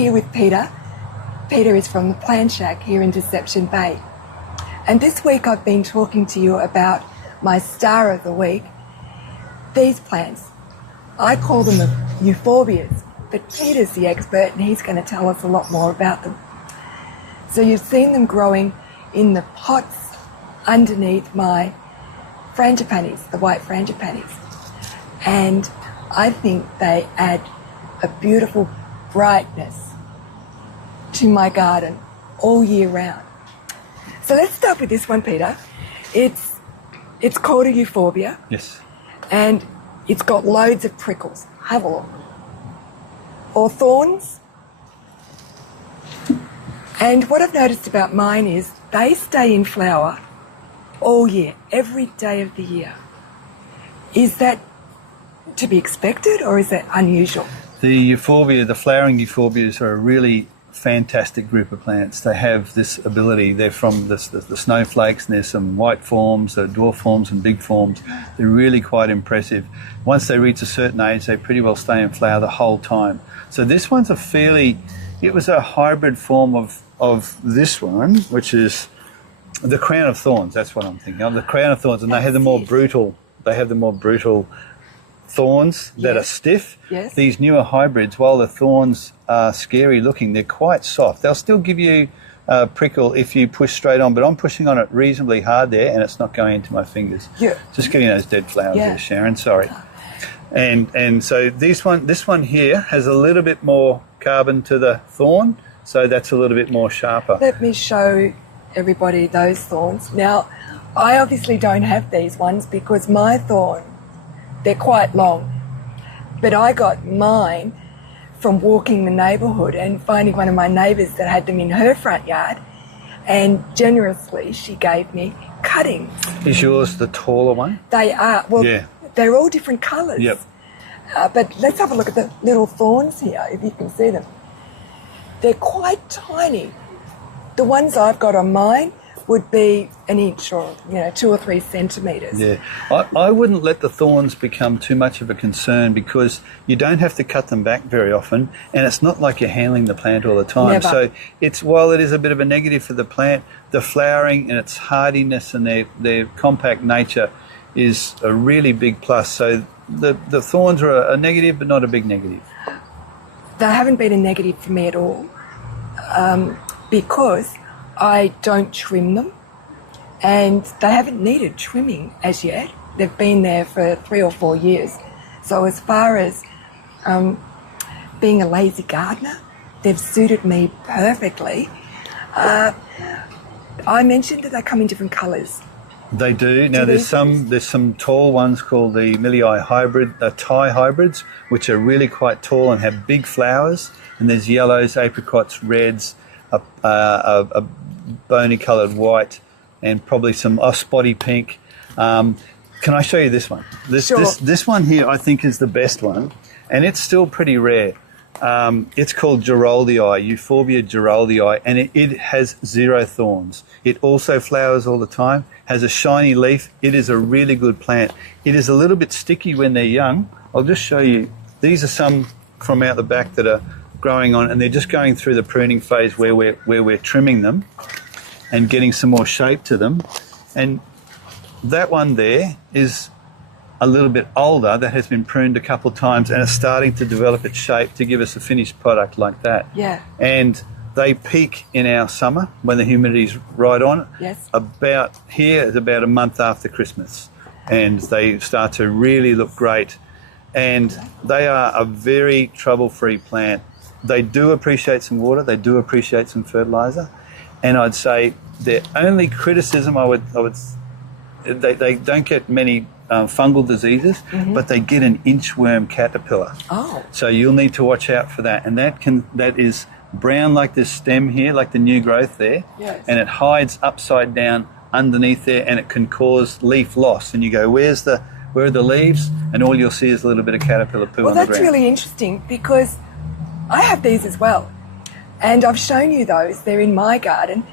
here with Peter. Peter is from the Plant Shack here in Deception Bay. And this week I've been talking to you about my star of the week, these plants. I call them the Euphorbias, but Peter's the expert and he's going to tell us a lot more about them. So you've seen them growing in the pots underneath my frangipanis, the white frangipanis. And I think they add a beautiful brightness to my garden all year round. So let's start with this one, Peter. It's called a Euphorbia. Yes. And it's got loads of prickles. Have a look. Or thorns. And what I've noticed about mine is they stay in flower all year, every day of the year. Is that to be expected or is that unusual? The Euphorbia, the flowering Euphorbias are a really fantastic group of plants. They have this ability. They're from the snowflakes, and there's some white forms, dwarf forms and big forms. They're really quite impressive. Once they reach a certain age, they pretty well stay in flower the whole time. So this one's it was a hybrid form of this one, which is the crown of thorns. That's what I'm thinking of, the crown of thorns. And they have the more brutal thorns that are stiff. Yes. These newer hybrids, while the thorns are scary looking, they're quite soft. They'll still give you a prickle if you push straight on, but I'm pushing on it reasonably hard there and it's not going into my fingers. Yeah. Just getting those dead flowers there, Sharon, sorry. And so this one here has a little bit more carbon to the thorn, so that's a little bit more sharper. Let me show everybody those thorns. Now, I obviously don't have these ones because my thorn, they're quite long, but I got mine from walking the neighbourhood and finding one of my neighbours that had them in her front yard, and generously she gave me cuttings. Is yours the taller one? They are. Well, yeah. They're all different colours. Yep. But let's have a look at the little thorns here, if you can see them. They're quite tiny. The ones I've got on mine would be an inch or 2 or 3 centimetres. Yeah, I wouldn't let the thorns become too much of a concern because you don't have to cut them back very often, and it's not like you're handling the plant all the time. Never. So while it is a bit of a negative for the plant, the flowering and its hardiness and their compact nature is a really big plus. So the thorns are a negative, but not a big negative. They haven't been a negative for me at all because I don't trim them, and they haven't needed trimming as yet. They've been there for 3 or 4 years. So as far as being a lazy gardener, they've suited me perfectly. I mentioned that they come in different colours. They do. Now there's some tall ones called the Millii hybrid, Thai hybrids, which are really quite tall and have big flowers. And there's yellows, apricots, reds, a bony coloured white, and probably some spotty pink. Can I show you this one? Sure. This one here I think is the best one, and it's still pretty rare. It's called Geroldii, Euphorbia Geroldii, and it has 0 thorns. It also flowers all the time, has a shiny leaf. It is a really good plant. It is a little bit sticky when they're young. I'll just show you. These are some from out the back that are growing on, and they're just going through the pruning phase where we're trimming them and getting some more shape to them. And that one there is a little bit older, that has been pruned a couple of times and is starting to develop its shape to give us a finished product like that. Yeah. And they peak in our summer when the humidity's right on. Yes. About here is about a month after Christmas, and they start to really look great. And they are a very trouble-free plant. They do appreciate some water, they do appreciate some fertilizer, and I'd say their only criticism they don't get many fungal diseases, but they get an inchworm caterpillar. Oh. So you'll need to watch out for that. And that is brown like this stem here, like the new growth there. Yes. And it hides upside down underneath there, and it can cause leaf loss. And you go, where are the leaves? And all you'll see is a little bit of caterpillar poo on the ground. Well, that's really interesting because I have these as well. And I've shown you those. They're in my garden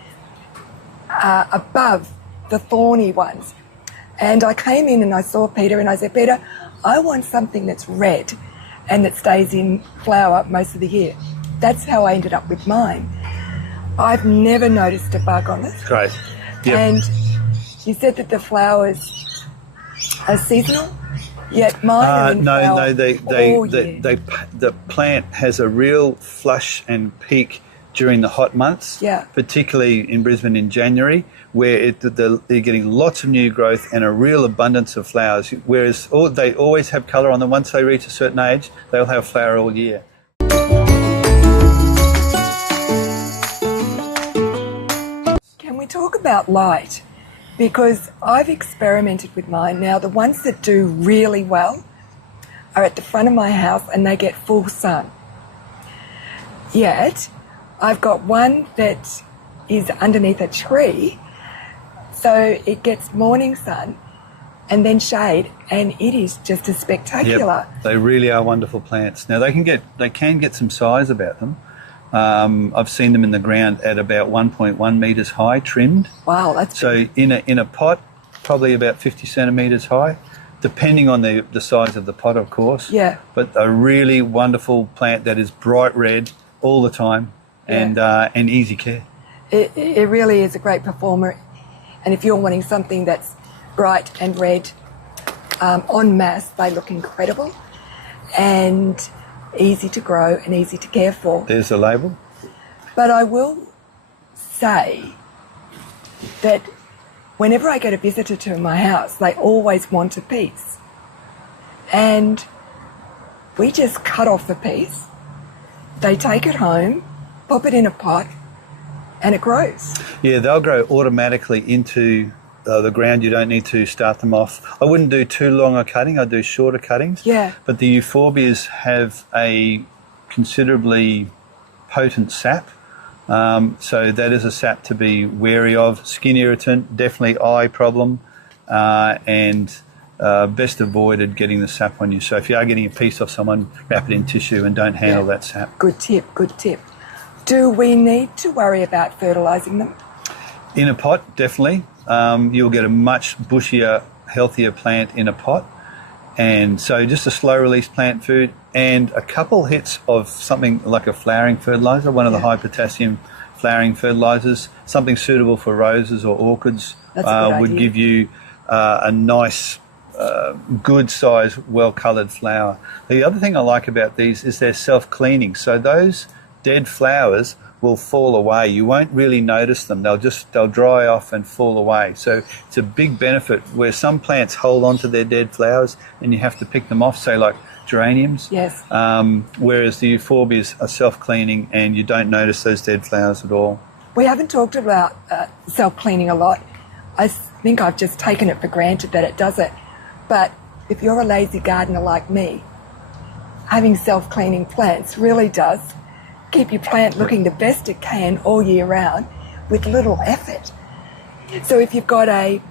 above the thorny ones. And I came in and I saw Peter and I said, Peter, I want something that's red and that stays in flower most of the year. that's how I ended up with mine. I've never noticed a bug on it. Great. Yep. And you said that the flowers are seasonal, yet mine are in flower all year. The plant has a real flush and peak during the hot months, particularly in Brisbane in January, where they're getting lots of new growth and a real abundance of flowers, whereas they always have colour on them. Once they reach a certain age, they'll have flower all year. Can we talk about light? Because I've experimented with mine. Now, the ones that do really well are at the front of my house and they get full sun. Yet, I've got one that is underneath a tree, so it gets morning sun and then shade, and it is just as spectacular. Yep. They really are wonderful plants. Now, they can get some size about them. I've seen them in the ground at about 1.1 metres high, trimmed. Wow, that's so in a pot, probably about 50 centimetres high, depending on the size of the pot, of course. Yeah. But a really wonderful plant that is bright red all the time and easy care. It really is a great performer, and if you're wanting something that's bright and red en masse, they look incredible and easy to grow and easy to care for. There's the label. But I will say that whenever I get a visitor to my house, they always want a piece. And we just cut off a piece, they take it home, pop it in a pot, and it grows. Yeah, they'll grow automatically into the ground. You don't need to start them off. I wouldn't do too long a cutting. I'd do shorter cuttings. Yeah. But the Euphorbias have a considerably potent sap. So that is a sap to be wary of. Skin irritant, definitely eye problem, and best avoided getting the sap on you. So if you are getting a piece off someone, wrap it in tissue and don't handle that sap. Good tip, good tip. Do we need to worry about fertilising them? In a pot, definitely. You'll get a much bushier, healthier plant in a pot. And so just a slow release plant food and a couple hits of something like a flowering fertiliser, one of the high potassium flowering fertilisers, something suitable for roses or orchids would give you a nice, good size, well coloured flower. The other thing I like about these is they're self-cleaning. So those dead flowers will fall away. You won't really notice them. They'll dry off and fall away. So it's a big benefit where some plants hold on to their dead flowers and you have to pick them off, say like geraniums. Yes. Whereas the Euphorbias are self-cleaning and you don't notice those dead flowers at all. We haven't talked about self-cleaning a lot. I think I've just taken it for granted that it does it. But if you're a lazy gardener like me, having self-cleaning plants really does keep your plant looking the best it can all year round with little effort. So if you've got a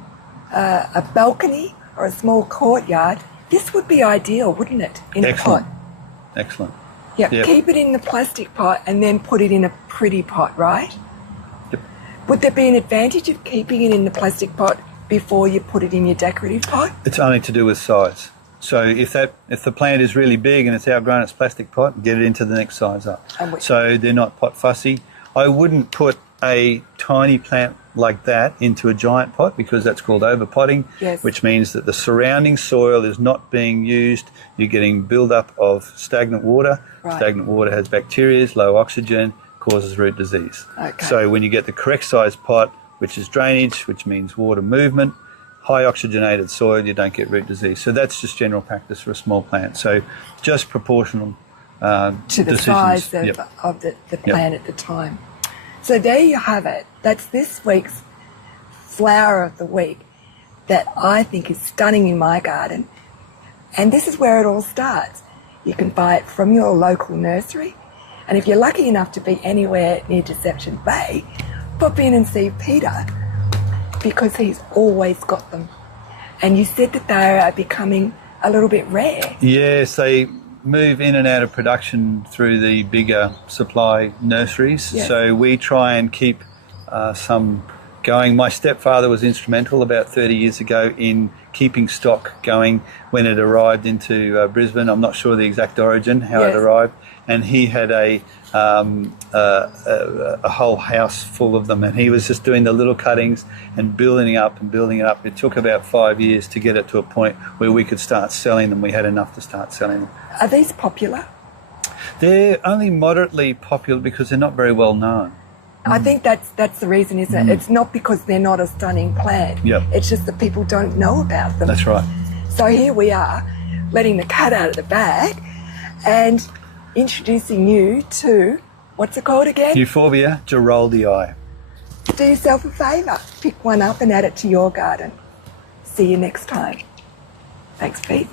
balcony or a small courtyard, this would be ideal, wouldn't it, in a pot? Excellent. Yeah, yep. Keep it in the plastic pot and then put it in a pretty pot, right? Yep. Would there be an advantage of keeping it in the plastic pot before you put it in your decorative pot? It's only to do with size. So if the plant is really big and it's outgrown its plastic pot, get it into the next size up. So they're not pot fussy. I wouldn't put a tiny plant like that into a giant pot because that's called overpotting, which means that the surrounding soil is not being used. You're getting build-up of stagnant water. Right. Stagnant water has bacteria, low oxygen, causes root disease. Okay. So when you get the correct size pot, which is drainage, which means water movement, high oxygenated soil, you don't get root disease. So that's just general practice for a small plant. So just proportional to the decisions. Size of the plant at the time. So there you have it. That's this week's flower of the week that I think is stunning in my garden. And this is where it all starts. You can buy it from your local nursery. And if you're lucky enough to be anywhere near Deception Bay, pop in and see Peter, because he's always got them. And you said that they are becoming a little bit rare. Yes, they move in and out of production through the bigger supply nurseries. Yes. So we try and keep some going. My stepfather was instrumental about 30 years ago in keeping stock going when it arrived into Brisbane. I'm not sure the exact origin, how it Yes. arrived. And he had a whole house full of them, and he was just doing the little cuttings and building it up and building it up. It took about 5 years to get it to a point where we could start selling them. We had enough to start selling them. Are these popular? They're only moderately popular because they're not very well known. I think that's the reason, isn't it? It's not because they're not a stunning plant. Yep. It's just that people don't know about them. That's right. So here we are, letting the cat out of the bag and introducing you to, what's it called again? Euphorbia Geroldii. Do yourself a favour. Pick one up and add it to your garden. See you next time. Thanks, Pete.